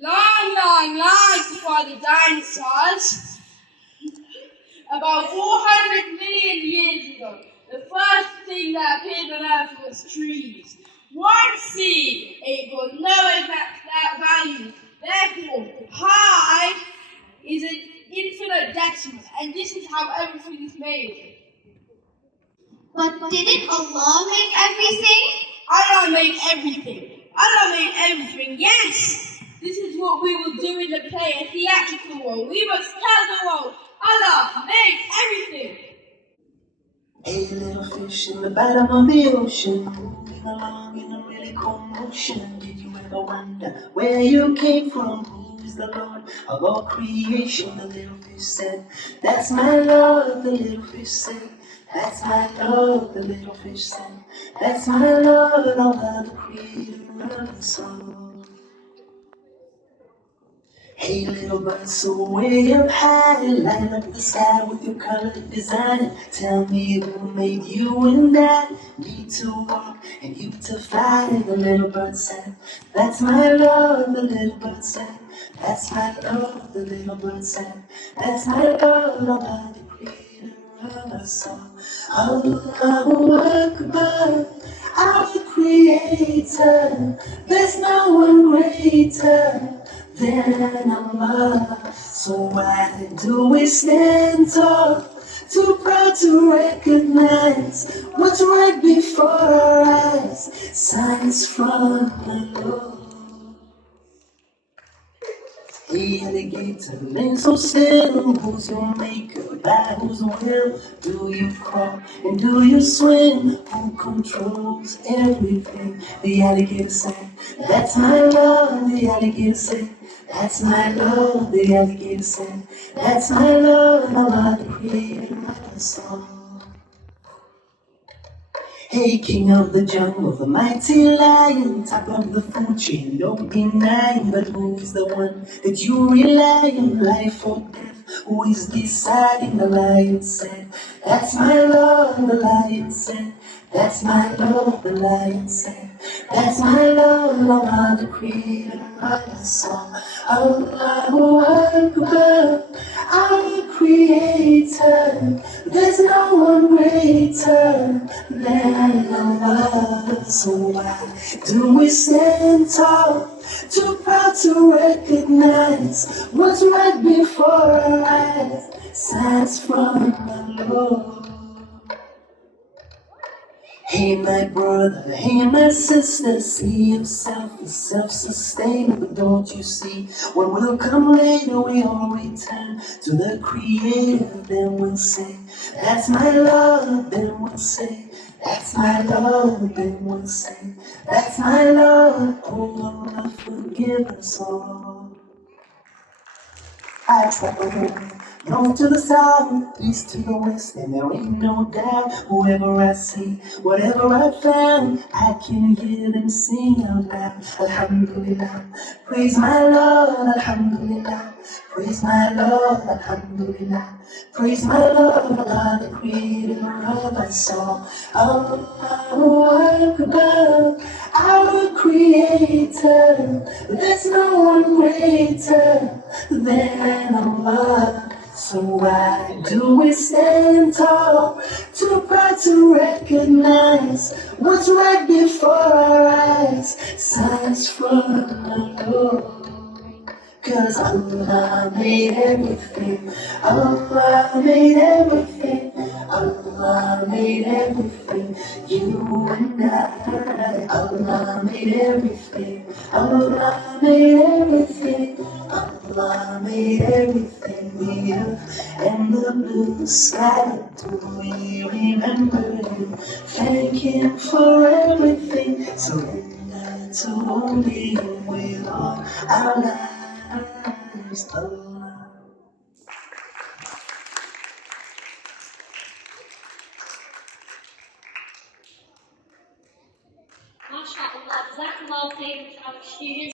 Long before the dinosaurs, about 400 million years ago, the first thing that appeared on Earth was trees. One seed equals no exact value. Therefore, pi is an infinite decimal, and this is how everything is made. But didn't Allah make everything? Allah made everything. Allah made everything, yes! This is what we will do in the play, a theatrical role. We must tell the world, Allah made everything. Hey, little fish in the bottom of the ocean, moving along in a really cool motion. Did you ever wonder where you came from? Who is the Lord of all creation? The little fish said, that's my Lord. The little fish said, that's my Lord. The little fish said, that's my Lord. All the creator of the soul. Hey, little bird, so way up high, light up the sky with your colored design. Tell me who made you and I, me to walk and you to fly. The little bird said, that's my Lord. The little bird said, that's my Lord. The little bird said, that's my Lord. Allah, the creator of us all. Allahu Akbar, our creator. There's no one greater than Allah. So why do we stand tall, too proud to recognize what's right before our eyes? Signs from the Lord. Hey, alligator, legs so still. Who's your maker? By whose will do you crawl and do you swim? Who controls everything? The alligator said, that's my Lord. The alligator said, that's my Lord. The alligator said, that's my Lord. Allah, the creator of us all. Hey, king of the jungle, the mighty lion, top of the food chain, no denying. But who is the one that you rely on? Life or death, who is deciding? The lion said, that's my Lord. The lion said, that's my Lord. The lion said, that's my Lord. Allah, the creator of us all. Allahu Akbar, our creator. There's no one greater than Allah. So why do we stand tall, too proud to recognize what's right before our eyes? Signs from the Lord. Hey, my brother, hey, my sister, see yourself as self-sustained. But don't you see, what will come later? We all return to the Creator. Then we'll say, that's my Lord. Then we'll say, that's my Lord. Then we'll say, that's my Lord. Oh, Allah, forgive us all. I step away. North to the south, east to the west, and there ain't no doubt. Whoever I see, whatever I found, I can hear them sing out loud. Alhamdulillah, praise my Lord. Alhamdulillah, praise my Lord. Alhamdulillah, praise my Lord. Allah, the creator of us all. Allahu Akbar, our creator. There's no one greater than Allah. So why do we stand tall, too proud to recognize what's right before our eyes? Signs from the Lord. 'Cause Allah made everything. Allah made everything. Allah made everything. You and I. Allah made everything. Allah made everything. Allah made everything. The earth and the blue sky. Do we remember Him? Thank Him for everything. Surrender to only Him with all our lives. Allah. MashaAllah, Jazakallah khairan to our students.